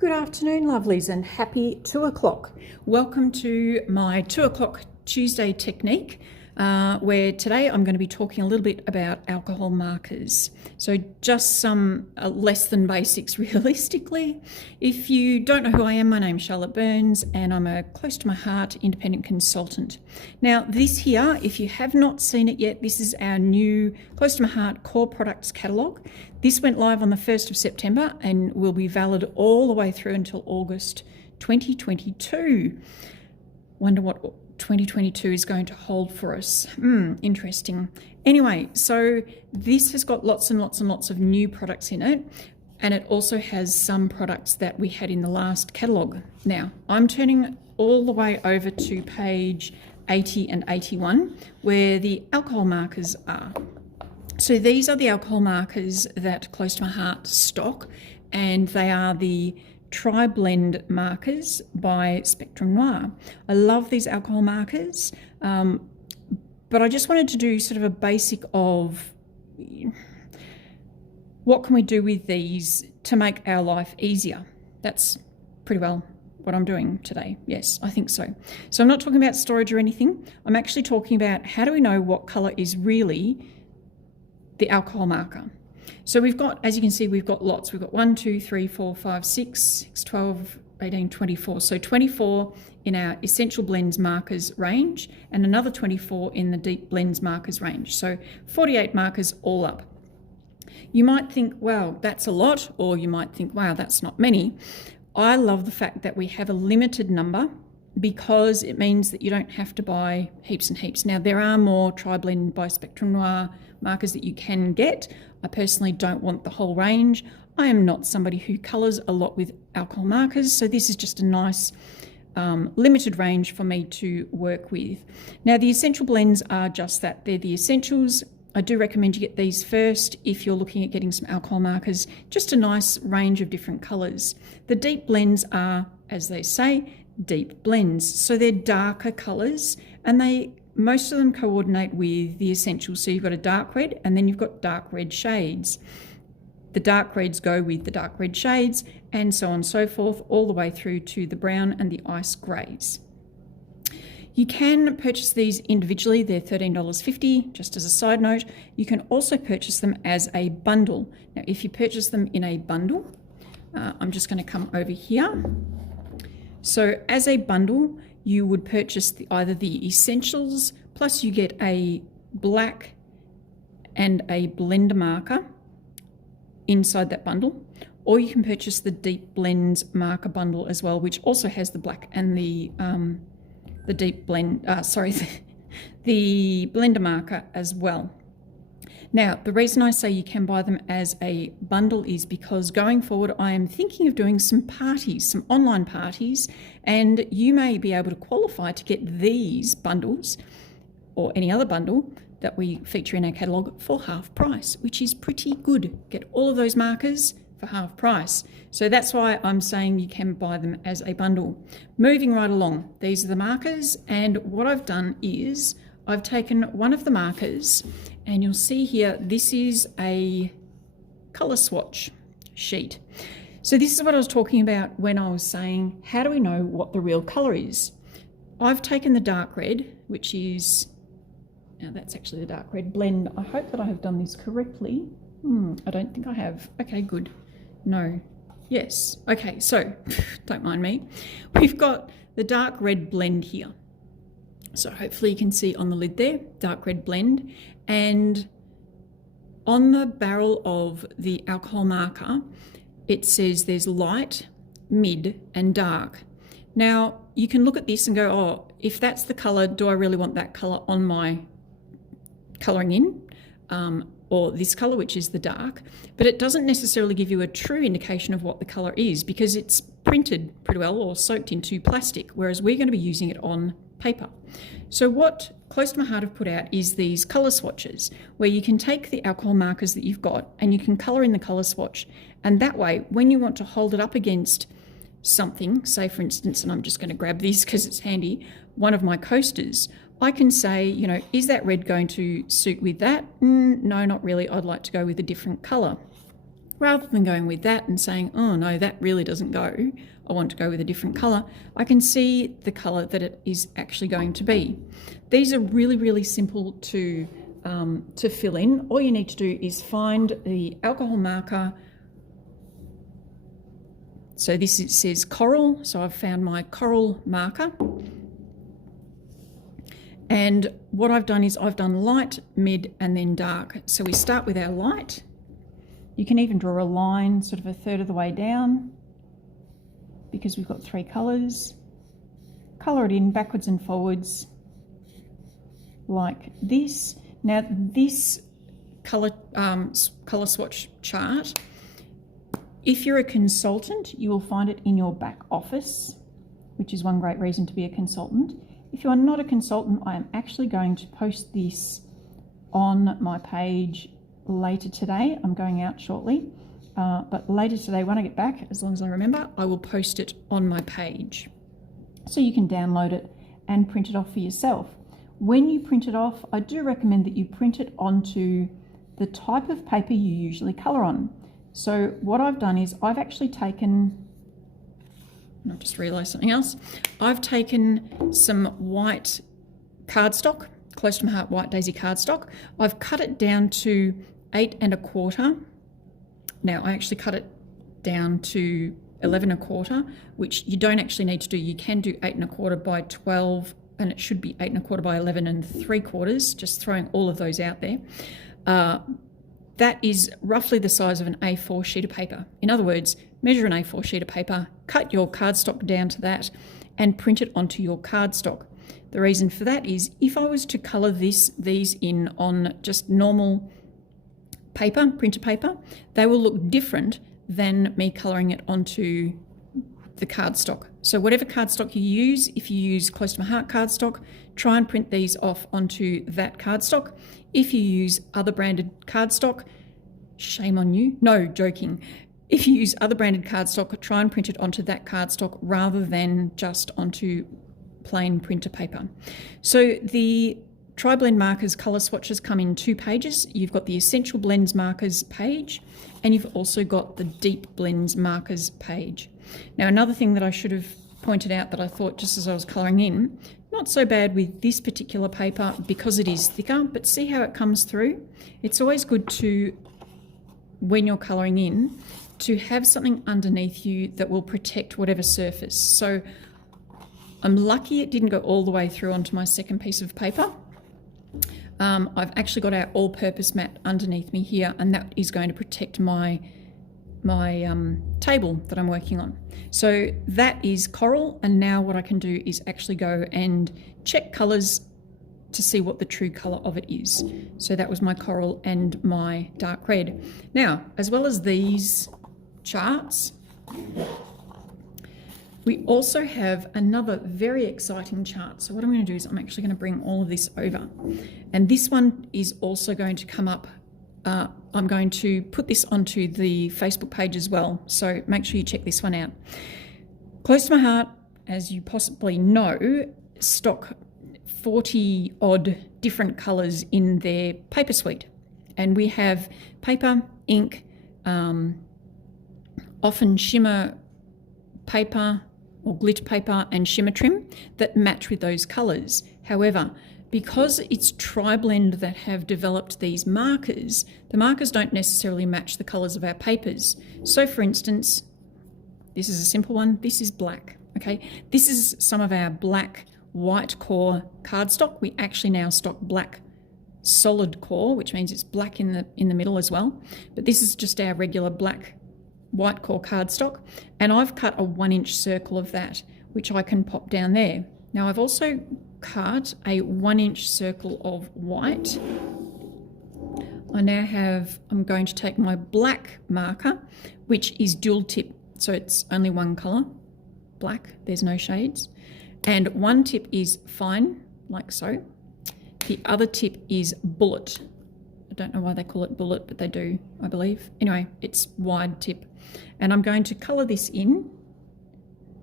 Good afternoon, lovelies, and happy 2 o'clock. Welcome to my 2 o'clock Tuesday technique, where today I'm going to be talking a little bit about alcohol markers. So just some less than basics realistically. If you don't know who I am, my name's Charlotte Burns and I'm a close to my heart independent consultant. Now this here, if you have not seen it yet, this is our new Close to My Heart core products catalogue. This went live on the 1st of September and will be valid all the way through until August 2022. Wonder what 2022 is going to hold for us. Interesting. Anyway, so this has got lots and lots and lots of new products in it, and it also has some products that we had in the last catalogue. Now, I'm turning all the way over to page 80 and 81, where the alcohol markers are. So these are the alcohol markers that Close to My Heart stock, and they are the Tri-Blend markers by Spectrum Noir. I love these alcohol markers, but I just wanted to do sort of a basic of what can we do with these to make our life easier. That's pretty well what I'm doing today. Yes, I think so. So I'm not talking about storage or anything. I'm actually talking about how do we know what colour is really the alcohol marker. So we've got, as you can see, we've got lots. We've got 1, 2, 3, 4, 5, 6, 12, 18, 24. So 24 in our essential blends markers range and another 24 in the deep blends markers range. So 48 markers all up. You might think, wow, that's a lot, or you might think, wow, that's not many. I love the fact that we have a limited number because it means that you don't have to buy heaps and heaps. Now, there are more Tri-Blend by Spectrum Noir markers that you can get. I personally don't want the whole range. I am not somebody who colours a lot with alcohol markers, so this is just a nice limited range for me to work with. Now, the essential blends are just that. They're the essentials. I do recommend you get these first if you're looking at getting some alcohol markers, just a nice range of different colours. The deep blends are, as they say, deep blends. So they're darker colours, and most of them coordinate with the essentials. So you've got a dark red and then you've got dark red shades. The dark reds go with the dark red shades and so on and so forth, all the way through to the brown and the ice greys. You can purchase these individually. They're $13.50, just as a side note. You can also purchase them as a bundle. Now, if you purchase them in a bundle, I'm just going to come over here. So as a bundle, you would purchase either the essentials, plus you get a black and a blender marker inside that bundle, or you can purchase the deep blends marker bundle as well, which also has the black and the deep blend, the blender marker as well. Now, the reason I say you can buy them as a bundle is because going forward, I am thinking of doing some parties, some online parties, and you may be able to qualify to get these bundles or any other bundle that we feature in our catalogue for half price, which is pretty good. Get all of those markers for half price. So that's why I'm saying you can buy them as a bundle. Moving right along, these are the markers, and what I've done is I've taken one of the markers, and you'll see here, this is a colour swatch sheet. So this is what I was talking about when I was saying, how do we know what the real colour is? I've taken the dark red, which is, now that's actually the dark red blend. I hope that I have done this correctly. I don't think I have. Okay, good. No. Yes. Okay, so don't mind me. We've got the dark red blend here. So hopefully you can see on the lid there, dark red blend. And on the barrel of the alcohol marker, it says there's light, mid, and dark. Now, you can look at this and go, oh, if that's the colour, do I really want that colour on my colouring in? Or this colour, which is the dark, but it doesn't necessarily give you a true indication of what the colour is because it's printed pretty well or soaked into plastic, whereas we're going to be using it on paper. So what Close to My Heart have put out is these colour swatches where you can take the alcohol markers that you've got and you can colour in the colour swatch, and that way when you want to hold it up against something, say for instance, and I'm just going to grab this because it's handy, one of my coasters, I can say, you know, is that red going to suit with that? No, not really. I'd like to go with a different colour. rather than going with that and saying, oh no, that really doesn't go, I want to go with a different colour, I can see the colour that it is actually going to be. These are really, really simple to fill in. All you need to do is find the alcohol marker. So this says coral, so I've found my coral marker. And what I've done is I've done light, mid, and then dark. So we start with our light. You can even draw a line sort of a third of the way down because we've got 3 colours. Colour it in backwards and forwards like this. Now this colour swatch chart, if you're a consultant, you will find it in your back office, which is one great reason to be a consultant. If you are not a consultant, I am actually going to post this on my page later today. I'm going out shortly, but later today when I get back, as long as I remember, I will post it on my page. So you can download it and print it off for yourself. When you print it off, I do recommend that you print it onto the type of paper you usually colour on. So what I've done is I've actually taken, I've just realised something else. I've taken some white cardstock, Close to My Heart White Daisy cardstock. I've cut it down to 8 1/4. Now I actually cut it down to 11 1/4, which you don't actually need to do. You can do 8 1/4 by 12, and it should be 8 1/4 by 11 3/4, just throwing all of those out there. That is roughly the size of an A4 sheet of paper. In other words, measure an A4 sheet of paper, cut your cardstock down to that, and print it onto your cardstock. The reason for that is if I was to colour these in on just normal paper, printer paper, they will look different than me colouring it onto the cardstock. So whatever cardstock you use, if you use Close to My Heart cardstock, try and print these off onto that cardstock. If you use other branded cardstock, shame on you. No, joking. If you use other branded cardstock, try and print it onto that cardstock rather than just onto plain printer paper. So the Tri-Blend markers colour swatches come in 2 pages. You've got the Essential Blends markers page, and you've also got the Deep Blends markers page. Now, another thing that I should have pointed out that I thought just as I was colouring in, not so bad with this particular paper because it is thicker, but see how it comes through? It's always good to, when you're colouring in, to have something underneath you that will protect whatever surface. So I'm lucky it didn't go all the way through onto my second piece of paper. I've actually got our all-purpose mat underneath me here, and that is going to protect my table that I'm working on. So that is coral, and now what I can do is actually go and check colours to see what the true colour of it is. So that was my coral and my dark red. Now, as well as these charts, we also have another very exciting chart. So what I'm going to do is I'm actually going to bring all of this over, and this one is also going to come up. I'm going to put this onto the Facebook page as well, so make sure you check this one out. Close to My Heart, as you possibly know, stock 40 odd different colours in their paper suite, and we have paper, ink, often shimmer paper or glitter paper and shimmer trim that match with those colours. However, because it's Tri-Blend that have developed these markers, the markers don't necessarily match the colours of our papers. So for instance, this is a simple one, this is black, okay? This is some of our black white core cardstock. We actually now stock black solid core, which means it's black in the middle as well. But this is just our regular black white core cardstock, and I've cut a 1-inch circle of that, which I can pop down there. Now I've also cut a 1-inch circle of white. I'm going to take my black marker, which is dual tip, so it's only one colour, black, there's no shades. And one tip is fine, like so. The other tip is bullet. I don't know why they call it bullet, but they do, I believe. Anyway, it's wide tip. And I'm going to colour this in.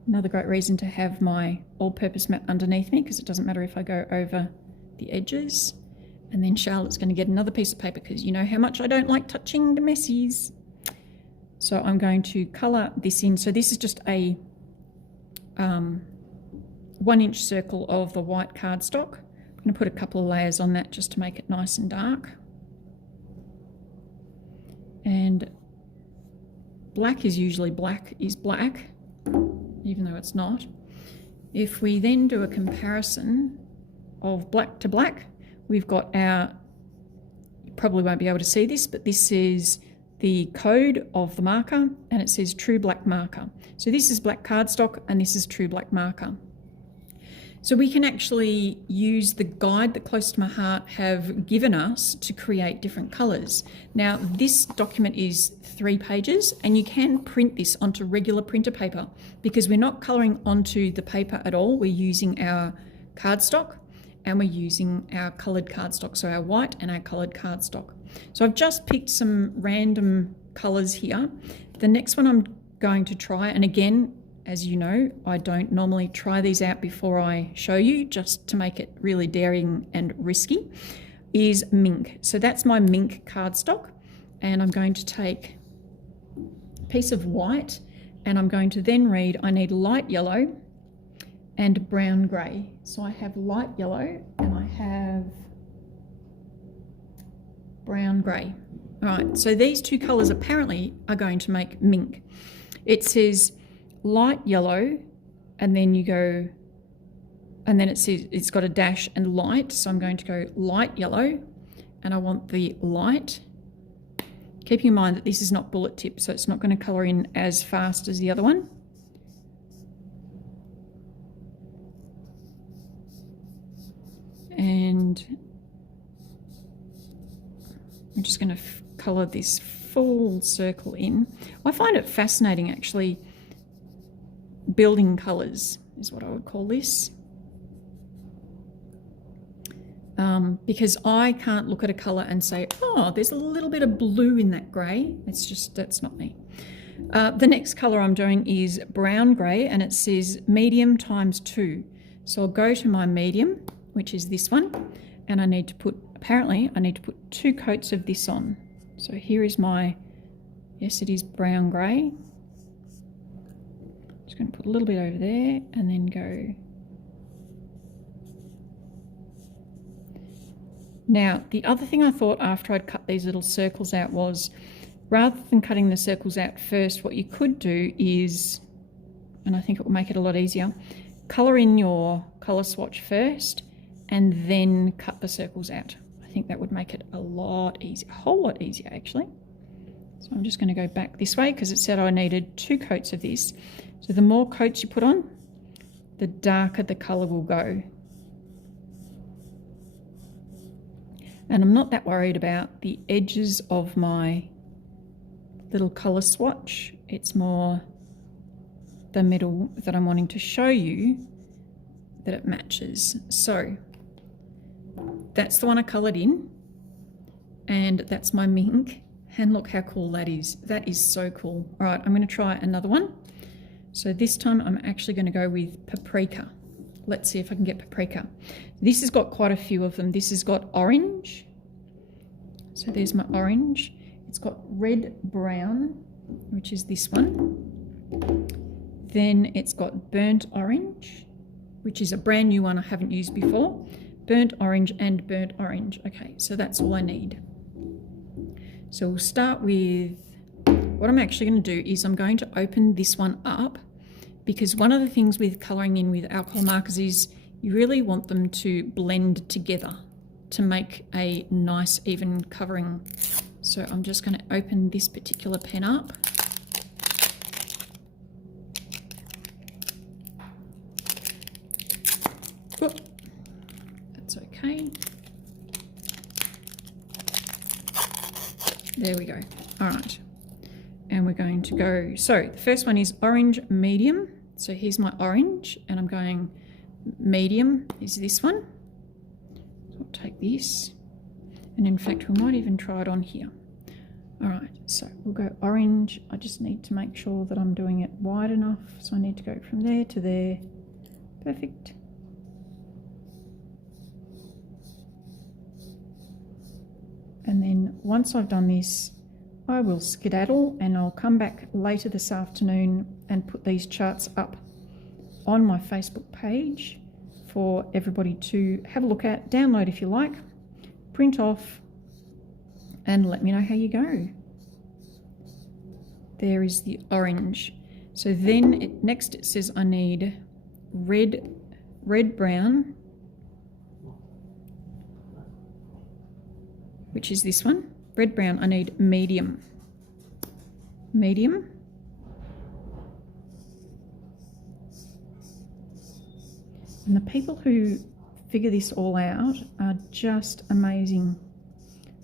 Another great reason to have my all-purpose mat underneath me, because it doesn't matter if I go over the edges. And then Charlotte's going to get another piece of paper because you know how much I don't like touching the messies. So I'm going to colour this in. So this is just a 1-inch circle of the white cardstock. I'm going to put a couple of layers on that just to make it nice and dark. And black is usually black, even though it's not. If we then do a comparison of black to black, we've got our, you probably won't be able to see this, but this is the code of the marker, and it says true black marker. So this is black cardstock and this is true black marker. So we can actually use the guide that Close to My Heart have given us to create different colours. Now this document is 3 pages, and you can print this onto regular printer paper because we're not colouring onto the paper at all. We're using our cardstock and we're using our coloured cardstock, so our white and our coloured cardstock. So I've just picked some random colours here. The next one I'm going to try, and again, as you know, I don't normally try these out before I show you, just to make it really daring and risky, is mink. So that's my mink cardstock, and I'm going to take a piece of white, and I'm going to then read, I need light yellow and brown grey. So I have light yellow and I have brown grey. All right, so these 2 colours apparently are going to make mink. It says light yellow, and then you go, and then it says it's got a dash and light, so I'm going to go light yellow, and I want the light. Keeping in mind that this is not bullet tip, so it's not going to colour in as fast as the other one. And I'm just going to colour this full circle in. I find it fascinating actually, building colours is what I would call this. Because I can't look at a colour and say, oh, there's a little bit of blue in that grey. It's just, that's not me. The next colour I'm doing is brown grey, and it says medium times 2. So I'll go to my medium, which is this one, and I need to put, apparently I need to put 2 coats of this on. So here is my, yes, it is brown grey. Just going to put a little bit over there and then go. Now, the other thing I thought after I'd cut these little circles out was, rather than cutting the circles out first, what you could do is, and I think it will make it a lot easier, colour in your colour swatch first and then cut the circles out. I think that would make it a lot easier, a whole lot easier actually. So I'm just going to go back this way because it said I needed 2 coats of this. So the more coats you put on, the darker the colour will go. And I'm not that worried about the edges of my little colour swatch. It's more the middle that I'm wanting to show you that it matches. So that's the one I coloured in, and that's my mink. And look how cool that is. That is so cool. All right, I'm going to try another one. So this time I'm actually going to go with paprika. Let's see if I can get paprika. This has got quite a few of them. This has got orange. So there's my orange. It's got red brown, which is this one. Then it's got burnt orange, which is a brand new one I haven't used before. Burnt orange and burnt orange. Okay, so that's all I need. So we'll start with, what I'm actually going to do is I'm going to open this one up, because one of the things with colouring in with alcohol markers is you really want them to blend together to make a nice even covering. So I'm just going to open this particular pen up. Whoop. That's okay. There we go. All right. And we're going to go, so the first one is orange medium. So here's my orange, and I'm going medium is this one. So I'll take this, and in fact we might even try it on here. All right, so we'll go orange. I just need to make sure that I'm doing it wide enough. So I need to go from there to there. Perfect. And then once I've done this, I will skedaddle and I'll come back later this afternoon and put these charts up on my Facebook page for everybody to have a look at, download if you like, print off, and let me know how you go. There is the orange. So then next it says I need red, brown, which is this one. Red, brown, I need medium. Medium. And the people who figure this all out are just amazing.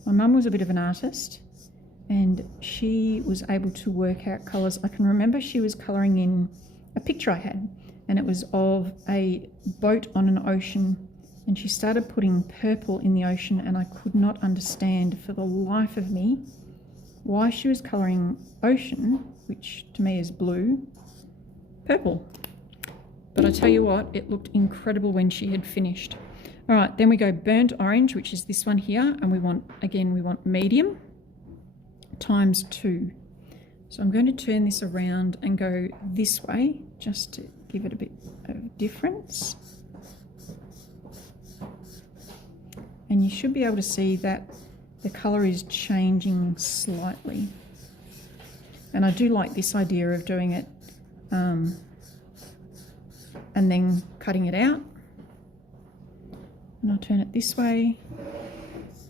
My mum was a bit of an artist and she was able to work out colours. I can remember she was colouring in a picture I had, and it was of a boat on an ocean, and she started putting purple in the ocean, and I could not understand for the life of me why she was colouring ocean, which to me is blue, purple. But I tell you what, it looked incredible when she had finished. All right, then we go burnt orange, which is this one here, and we want medium times 2. So I'm going to turn this around and go this way just to give it a bit of difference. And you should be able to see that the colour is changing slightly. And I do like this idea of doing it and then cutting it out. And I'll turn it this way.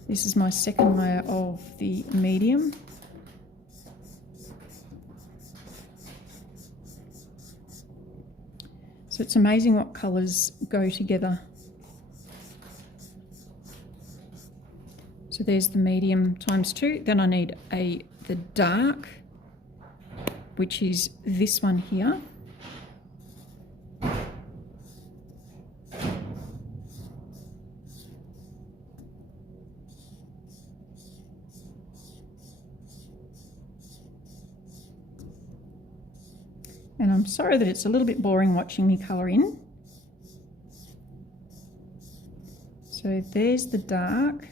This is my second layer of the medium. So it's amazing what colours go together. So there's the medium times 2. Then I need the dark, which is this one here. And I'm sorry that it's a little bit boring watching me colour in. So there's the dark.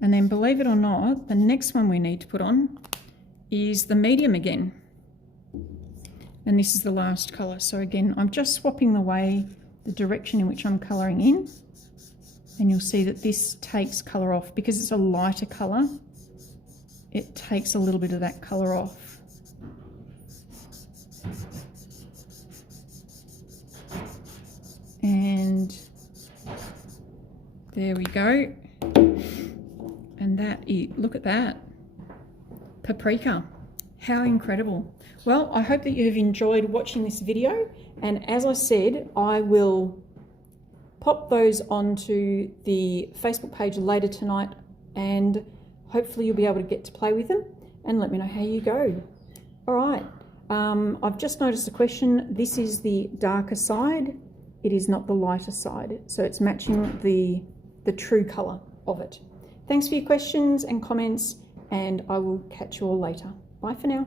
And then, believe it or not, the next one we need to put on is the medium again. And this is the last colour. So again, I'm just swapping the direction in which I'm colouring in. And you'll see that this takes colour off. Because it's a lighter colour, it takes a little bit of that colour off. And there we go. And look at that. Paprika. How incredible. Well, I hope that you have enjoyed watching this video. And as I said, I will pop those onto the Facebook page later tonight, and hopefully you'll be able to get to play with them and let me know how you go. All right. I've just noticed a question. This is the darker side. It is not the lighter side. So it's matching the true colour of it. Thanks for your questions and comments, and I will catch you all later. Bye for now.